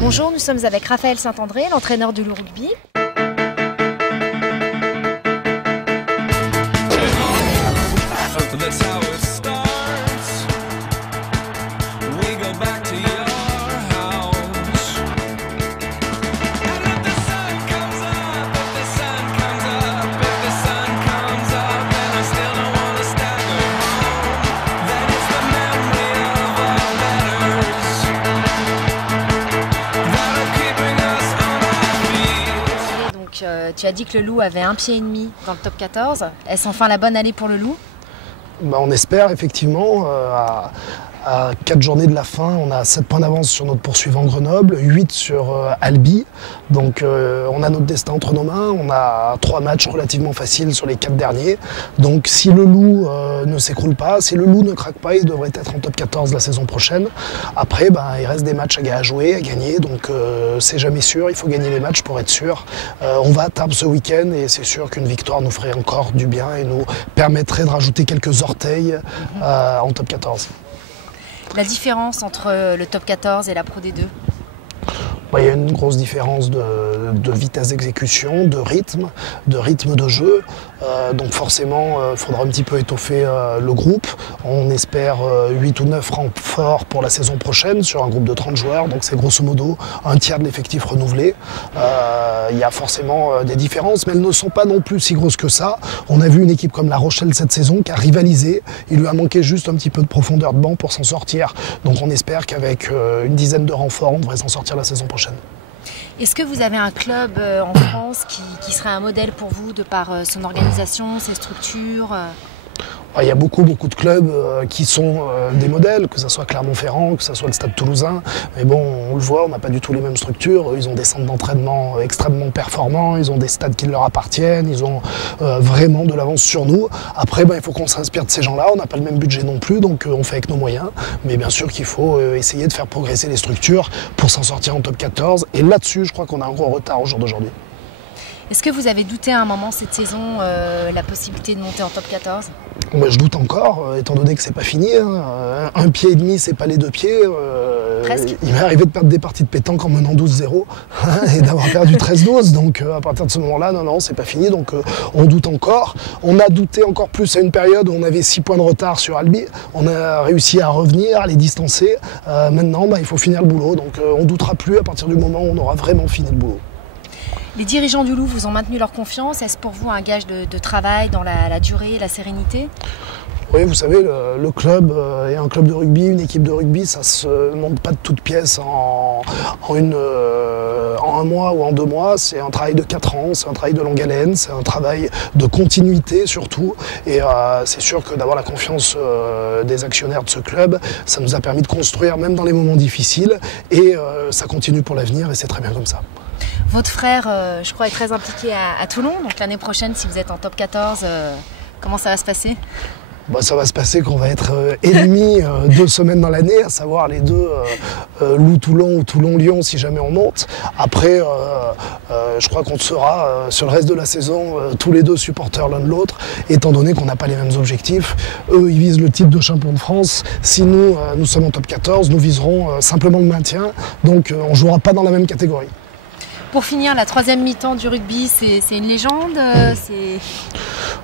Bonjour, nous sommes avec Raphaël Saint-André, l'entraîneur du Loup Rugby. Tu as dit que le Loup avait un pied et demi dans le top 14. Est-ce enfin la bonne année pour le Loup? On espère effectivement. À 4 journées de la fin, on a 7 points d'avance sur notre poursuivant Grenoble, 8 sur Albi. Donc on a notre destin entre nos mains. On a 3 matchs relativement faciles sur les 4 derniers. Donc si le Loup ne s'écroule pas, si le Loup ne craque pas, il devrait être en top 14 la saison prochaine. Après, il reste des matchs à jouer, à gagner. Donc c'est jamais sûr, il faut gagner les matchs pour être sûr. On va à Tarbes ce week-end et c'est sûr qu'une victoire nous ferait encore du bien et nous permettrait de rajouter quelques orteils en top 14. La différence entre le top 14 et la Pro D2? Il y a une grosse différence de vitesse d'exécution, de rythme de jeu. Donc forcément, il faudra un petit peu étoffer le groupe. On espère 8 ou 9 renforts pour la saison prochaine sur un groupe de 30 joueurs. Donc c'est grosso modo un tiers de l'effectif renouvelé. Il y a forcément des différences, mais elles ne sont pas non plus si grosses que ça. On a vu une équipe comme La Rochelle cette saison qui a rivalisé. Il lui a manqué juste un petit peu de profondeur de banc pour s'en sortir. Donc on espère qu'avec une dizaine de renforts, on devrait s'en sortir la saison prochaine. Est-ce que vous avez un club en France qui serait un modèle pour vous de par son organisation, ses structures? Il y a beaucoup de clubs qui sont des modèles, que ce soit Clermont-Ferrand, que ce soit le Stade Toulousain. Mais bon, on le voit, on n'a pas du tout les mêmes structures. Ils ont des centres d'entraînement extrêmement performants, ils ont des stades qui leur appartiennent, ils ont vraiment de l'avance sur nous. Après, il faut qu'on s'inspire de ces gens-là. On n'a pas le même budget non plus, donc on fait avec nos moyens. Mais bien sûr qu'il faut essayer de faire progresser les structures pour s'en sortir en top 14. Et là-dessus, je crois qu'on a un gros retard au jour d'aujourd'hui. Est-ce que vous avez douté à un moment cette saison la possibilité de monter en top 14? Moi, je doute encore, étant donné que c'est pas fini. Un pied et demi, c'est pas les 2 pieds. Presque. Il m'est arrivé de perdre des parties de pétanque en menant 12-0 et d'avoir perdu 13-12. Donc à partir de ce moment-là, non, c'est pas fini. Donc on doute encore. On a douté encore plus à une période où on avait 6 points de retard sur Albi. On a réussi à revenir, à les distancer. Maintenant, il faut finir le boulot. Donc on doutera plus à partir du moment où on aura vraiment fini le boulot. Les dirigeants du Loup vous ont maintenu leur confiance. Est-ce pour vous un gage de travail dans la durée et la sérénité? Oui, vous savez, le club et un club de rugby, une équipe de rugby, ça se monte pas de toutes pièces en un mois ou en 2 mois. C'est un travail de 4 ans, c'est un travail de longue haleine, c'est un travail de continuité surtout. Et c'est sûr que d'avoir la confiance des actionnaires de ce club, ça nous a permis de construire même dans les moments difficiles. Et ça continue pour l'avenir et c'est très bien comme ça. Votre frère, je crois, est très impliqué à Toulon. Donc l'année prochaine, si vous êtes en top 14, comment ça va se passer? Ça va se passer qu'on va être ennemis 2 semaines dans l'année, à savoir les 2 Loup-Toulon ou Toulon-Lyon si jamais on monte. Après, je crois qu'on sera sur le reste de la saison tous les 2 supporters l'un de l'autre, étant donné qu'on n'a pas les mêmes objectifs. Eux, ils visent le titre de champion de France. Si nous sommes en top 14, nous viserons simplement le maintien. Donc on ne jouera pas dans la même catégorie. Pour finir, la 3e mi-temps du rugby, c'est une légende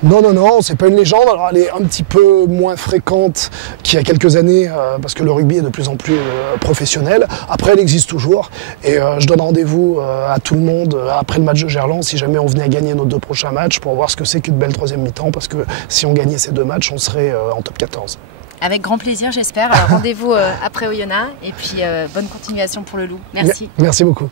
Non, c'est pas une légende. Alors elle est un petit peu moins fréquente qu'il y a quelques années parce que le rugby est de plus en plus professionnel. Après, elle existe toujours et je donne rendez-vous à tout le monde après le match de Gerland si jamais on venait à gagner nos 2 prochains matchs pour voir ce que c'est qu'une belle 3e mi-temps parce que si on gagnait ces 2 matchs, on serait en top 14. Avec grand plaisir, j'espère. Alors rendez-vous après Oyonnax et puis bonne continuation pour le Loup. Merci. Merci beaucoup.